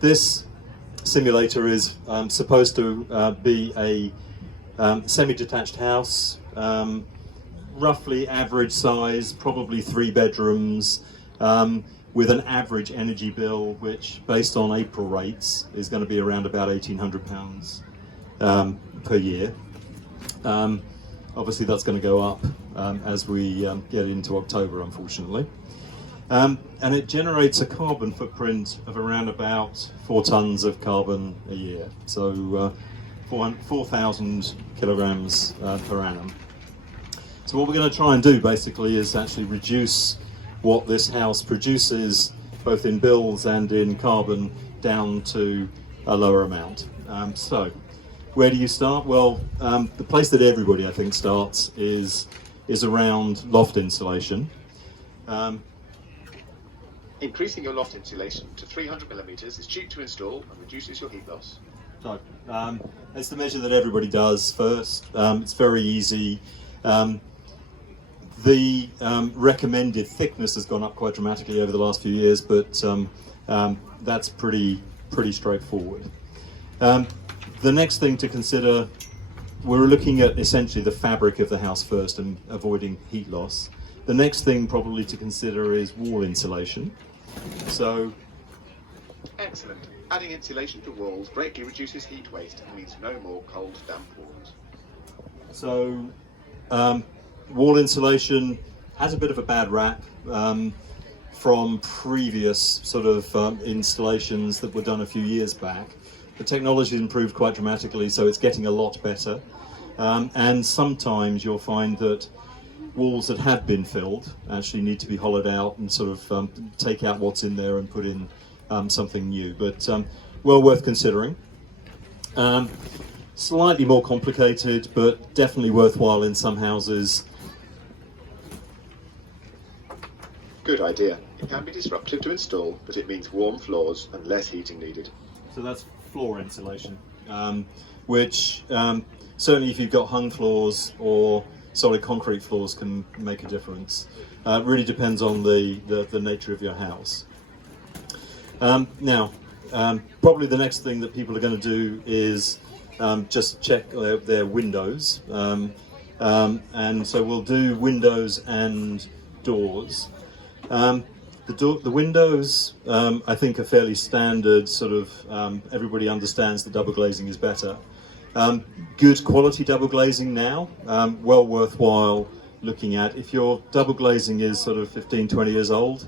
This simulator is supposed to be a semi-detached house, roughly average size, probably 3 bedrooms, with an average energy bill which, based on April rates, is going to be around about £1,800 per year. Obviously that's going to go up as we get into October, unfortunately. And it generates a carbon footprint of around about 4 tonnes of carbon a year, so 4,000 kilograms per annum. So what we're going to try and do basically is actually reduce what this house produces, both in bills and in carbon, down to a lower amount. So where do you start? Well, the place that everybody I think starts is around loft insulation. Increasing your loft insulation to 300 millimetres is cheap to install and reduces your heat loss. So, it's the measure that everybody does first. It's very easy. The recommended thickness has gone up quite dramatically over the last few years, but that's pretty straightforward. The next thing to consider, we're looking at essentially the fabric of the house first and avoiding heat loss. The next thing probably to consider is wall insulation. So, excellent. Adding insulation to walls greatly reduces heat waste and means no more cold, damp walls. So, wall insulation has a bit of a bad rap from previous sort of installations that were done a few years back. The technology has improved quite dramatically, so it's getting a lot better. And sometimes you'll find that walls that have been filled actually need to be hollowed out and sort of take out what's in there and put in something new. But well worth considering. Slightly more complicated, but definitely worthwhile in some houses. Good idea. It can be disruptive to install, but it means warm floors and less heating needed. So that's floor insulation, which certainly if you've got hung floors or solid concrete floors can make a difference. It really depends on the nature of your house. Now, probably the next thing that people are going to do is just check their windows. And so we'll do windows and doors. The windows, I think, are fairly standard, sort of, everybody understands that double glazing is better. Good quality double glazing now, well worthwhile looking at. If your double glazing is sort of 15, 20 years old,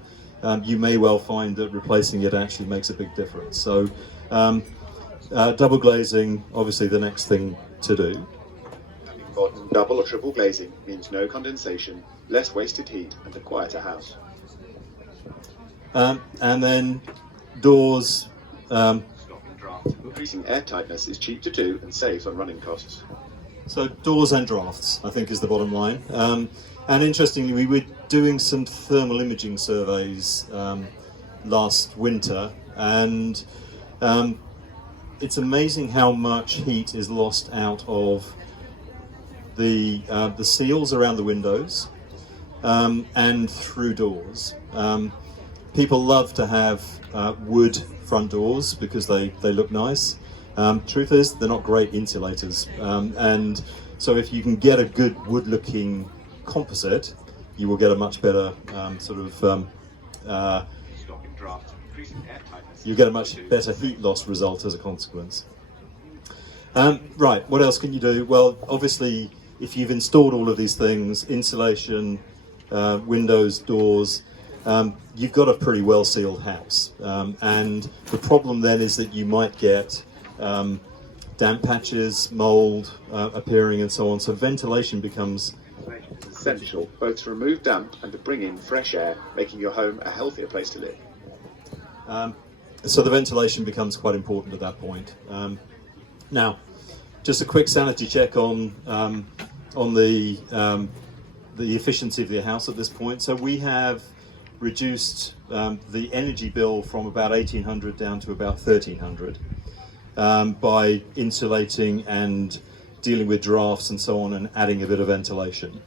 you may well find that replacing it actually makes a big difference. So double glazing, obviously the next thing to do. Modern double or triple glazing means no condensation, less wasted heat and a quieter house. And then doors. Increasing airtightness is cheap to do and saves on running costs. So doors and drafts, I think, is the bottom line. And interestingly, we were doing some thermal imaging surveys last winter, and it's amazing how much heat is lost out of the seals around the windows and through doors. People love to have wood front doors because they look nice. Truth is, they're not great insulators. And so if you can get a good wood-looking composite, you will get a much better you get a much better heat loss result as a consequence. Right, what else can you do? Well, obviously, if you've installed all of these things, insulation, windows, doors, you've got a pretty well sealed house. And the problem then is that you might get damp patches, mold appearing and so on. So ventilation becomes essential, both to remove damp and to bring in fresh air, making your home a healthier place to live. So the ventilation becomes quite important at that point. Now, just a quick sanity check on the efficiency of the house at this point. So we have reduced the energy bill from about 1,800 down to about 1,300 by insulating and dealing with drafts and so on and adding a bit of ventilation.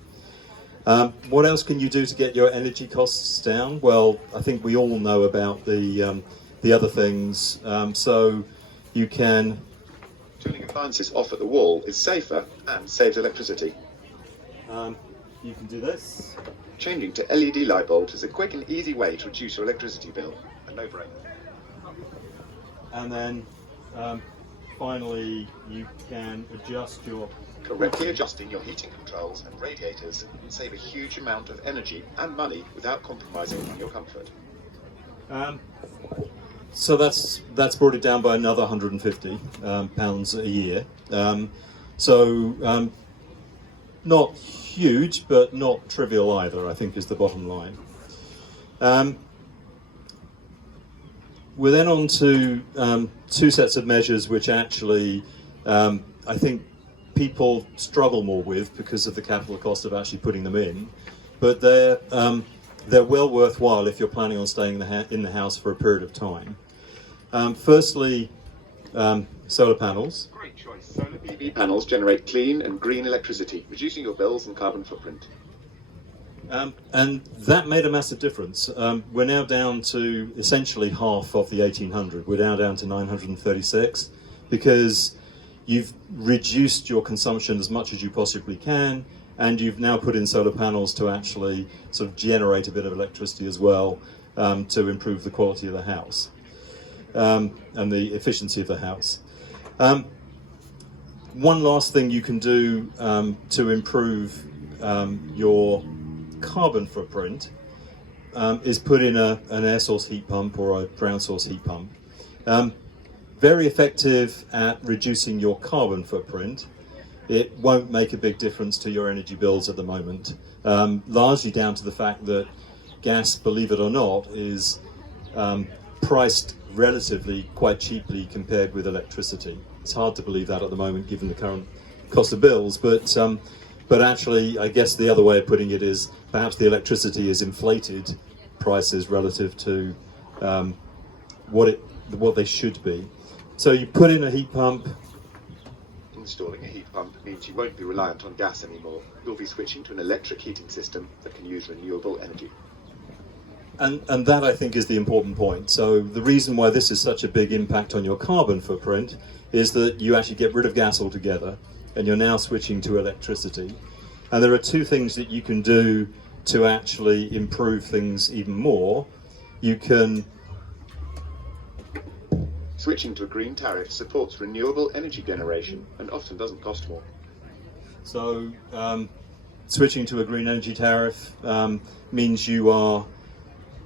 What else can you do to get your energy costs down? Well, I think we all know about the the other things. So you can... Turning appliances off at the wall is safer and saves electricity. You can do this. Changing to LED light bulbs is a quick and easy way to reduce your electricity bill. A no-brainer. And then finally you can adjust your... Correctly adjusting your heating controls and radiators will save a huge amount of energy and money without compromising on your comfort. So that's brought it down by another £150 pounds a year. Not huge, but not trivial either, I think is the bottom line. We're then on to two sets of measures which actually I think people struggle more with because of the capital cost of actually putting them in, but they're well worthwhile if you're planning on staying in the house for a period of time. Firstly, solar panels. Great choice. Solar PV panels generate clean and green electricity, reducing your bills and carbon footprint. And that made a massive difference. We're now down to essentially half of the 1800. We're now down to 936 because you've reduced your consumption as much as you possibly can, and you've now put in solar panels to actually sort of generate a bit of electricity as well to improve the quality of the house and the efficiency of the house. One last thing you can do to improve your carbon footprint is put in an air source heat pump or a ground source heat pump. Very effective at reducing your carbon footprint. It won't make a big difference to your energy bills at the moment, largely down to the fact that gas, believe it or not, is priced relatively quite cheaply compared with electricity. It's hard to believe that at the moment given the current cost of bills, but actually I guess the other way of putting it is perhaps the electricity is inflated prices relative to what they should be. So you put in a heat pump. Installing a heat pump means you won't be reliant on gas anymore. You'll be switching to an electric heating system that can use renewable energy. And that, I think, is the important point. So the reason why this is such a big impact on your carbon footprint is that you actually get rid of gas altogether, and you're now switching to electricity. And there are two things that you can do to actually improve things even more. You can... Switching to a green tariff supports renewable energy generation and often doesn't cost more. So switching to a green energy tariff means you are,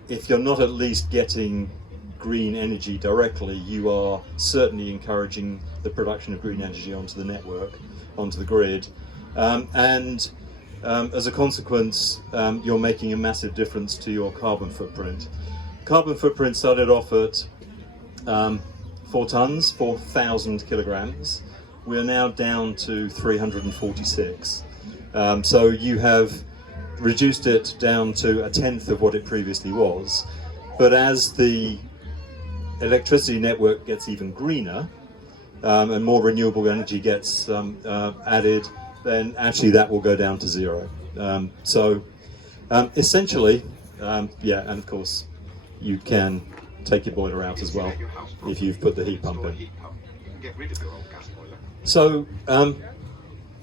if you're not at least getting green energy directly, you are certainly encouraging the production of green energy onto the network, onto the grid. And as a consequence, you're making a massive difference to your carbon footprint. Carbon footprint started off at 4 tons, 4,000 kilograms. We are now down to 346. So you have reduced it down to a tenth of what it previously was. But as the electricity network gets even greener and more renewable energy gets added, then actually that will go down to zero. Essentially, yeah, and of course you can take your boiler out as well if you've put the heat pump in. So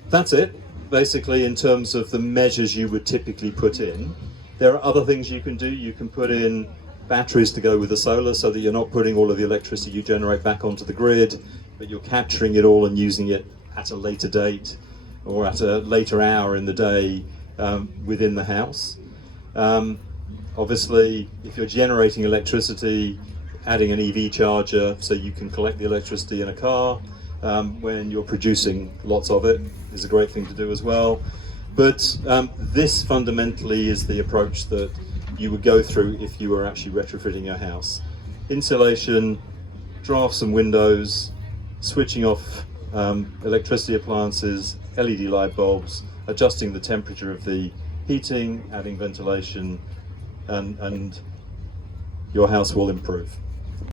that's it, basically, in terms of the measures you would typically put in. There are other things you can do. You can put in batteries to go with the solar so that you're not putting all of the electricity you generate back onto the grid, but you're capturing it all and using it at a later date or at a later hour in the day within the house. Obviously, if you're generating electricity, adding an EV charger so you can collect the electricity in a car when you're producing lots of it is a great thing to do as well. But this fundamentally is the approach that you would go through if you were actually retrofitting your house. Insulation, drafts and windows, switching off electricity appliances, LED light bulbs, adjusting the temperature of the heating, adding ventilation, and your house will improve.